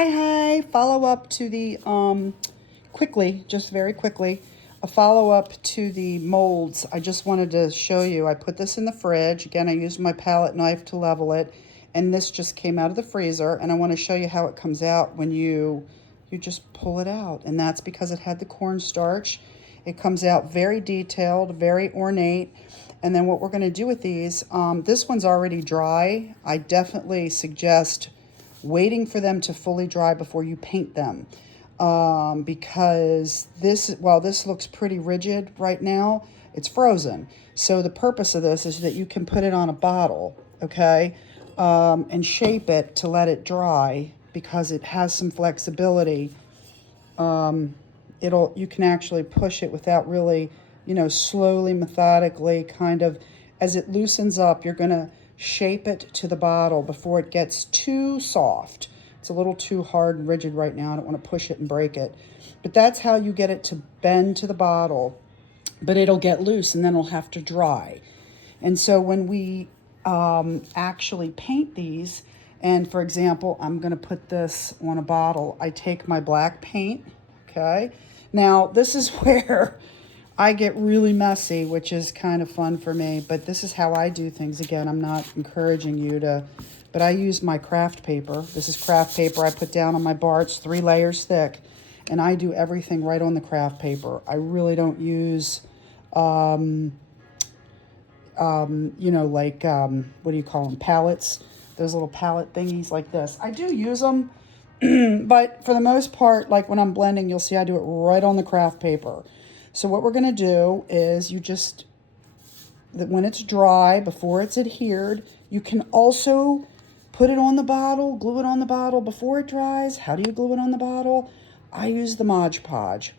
Hi, follow up to the, quickly, just very quickly, a follow up to the molds. I just wanted to show you, I put this in the fridge. Again, I used my palette knife to level it, and this just came out of the freezer, and I want to show you how it comes out when you just pull it out, and that's because it had the cornstarch. It comes out very detailed, very ornate. And then what we're going to do with these, this one's already dry. I definitely suggest waiting for them to fully dry before you paint them, because while this looks pretty rigid right now, it's frozen. So the purpose of this is that you can put it on a bottle, okay, and shape it to let it dry because it has some flexibility. You can actually push it without really, slowly, methodically, kind of, as it loosens up, you're going to shape it to the bottle before it gets too soft. It's a little too hard and rigid right now. I don't want to push it and break it. But that's how you get it to bend to the bottle. But it'll get loose and then it'll have to dry. And so when we actually paint these, and for example, I'm going to put this on a bottle. I take my black paint, okay? Now, this is where I get really messy, which is kind of fun for me, but this is how I do things. Again, I'm not encouraging you to, but I use my craft paper. This is craft paper I put down on my bar. It's 3 layers thick, and I do everything right on the craft paper. I really don't use, what do you call them, palettes? Those little palette thingies like this. I do use them, but for the most part, like when I'm blending, you'll see I do it right on the craft paper. So what we're going to do is when it's dry, before it's adhered, you can also put it on the bottle, glue it on the bottle before it dries. How do you glue it on the bottle? I use the Mod Podge.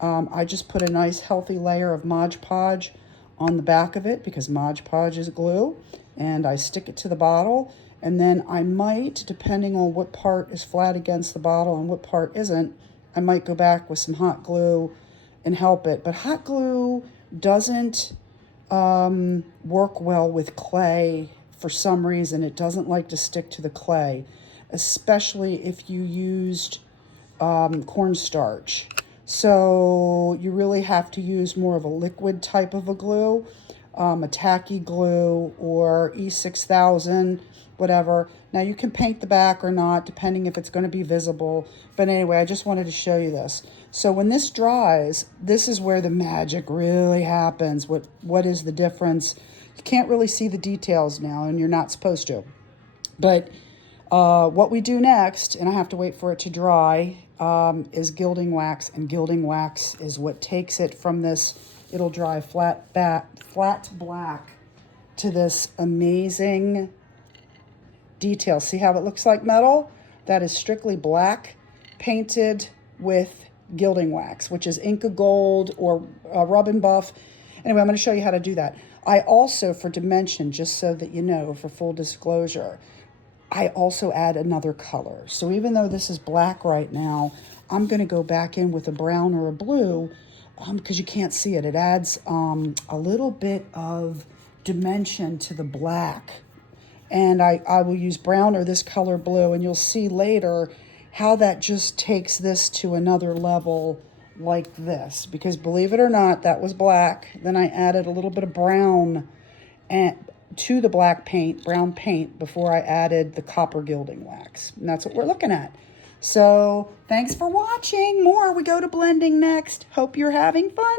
I just put a nice healthy layer of Mod Podge on the back of it because Mod Podge is glue, and I stick it to the bottle. And then I might, depending on what part is flat against the bottle and what part isn't, I might go back with some hot glue and help it. But hot glue doesn't work well with clay for some reason. It doesn't like to stick to the clay, especially if you used cornstarch. So you really have to use more of a liquid type of a glue, a tacky glue or E6000, whatever. Now you can paint the back or not, depending if it's going to be visible. But anyway, I just wanted to show you this. So when this dries, this is where the magic really happens. What is the difference? You can't really see the details now, and you're not supposed to. But what we do next, and I have to wait for it to dry, is gilding wax. And gilding wax is what takes it from this, it'll dry flat black, to this amazing detail. See how it looks like metal? That is strictly black painted with gilding wax, which is Inca Gold or Rub and Buff. Anyway, I'm going to show you how to do that. I also, for dimension, just so that you know, for full disclosure, I also add another color. So even though this is black right now, I'm going to go back in with a brown or a blue because you can't see it. It adds a little bit of dimension to the black. And I will use brown or this color blue, and you'll see later how that just takes this to another level like this. Because believe it or not, that was black. Then I added a little bit of brown to the black paint, brown paint, before I added the copper gilding wax. And that's what we're looking at. So thanks for watching. We go to blending next. Hope you're having fun.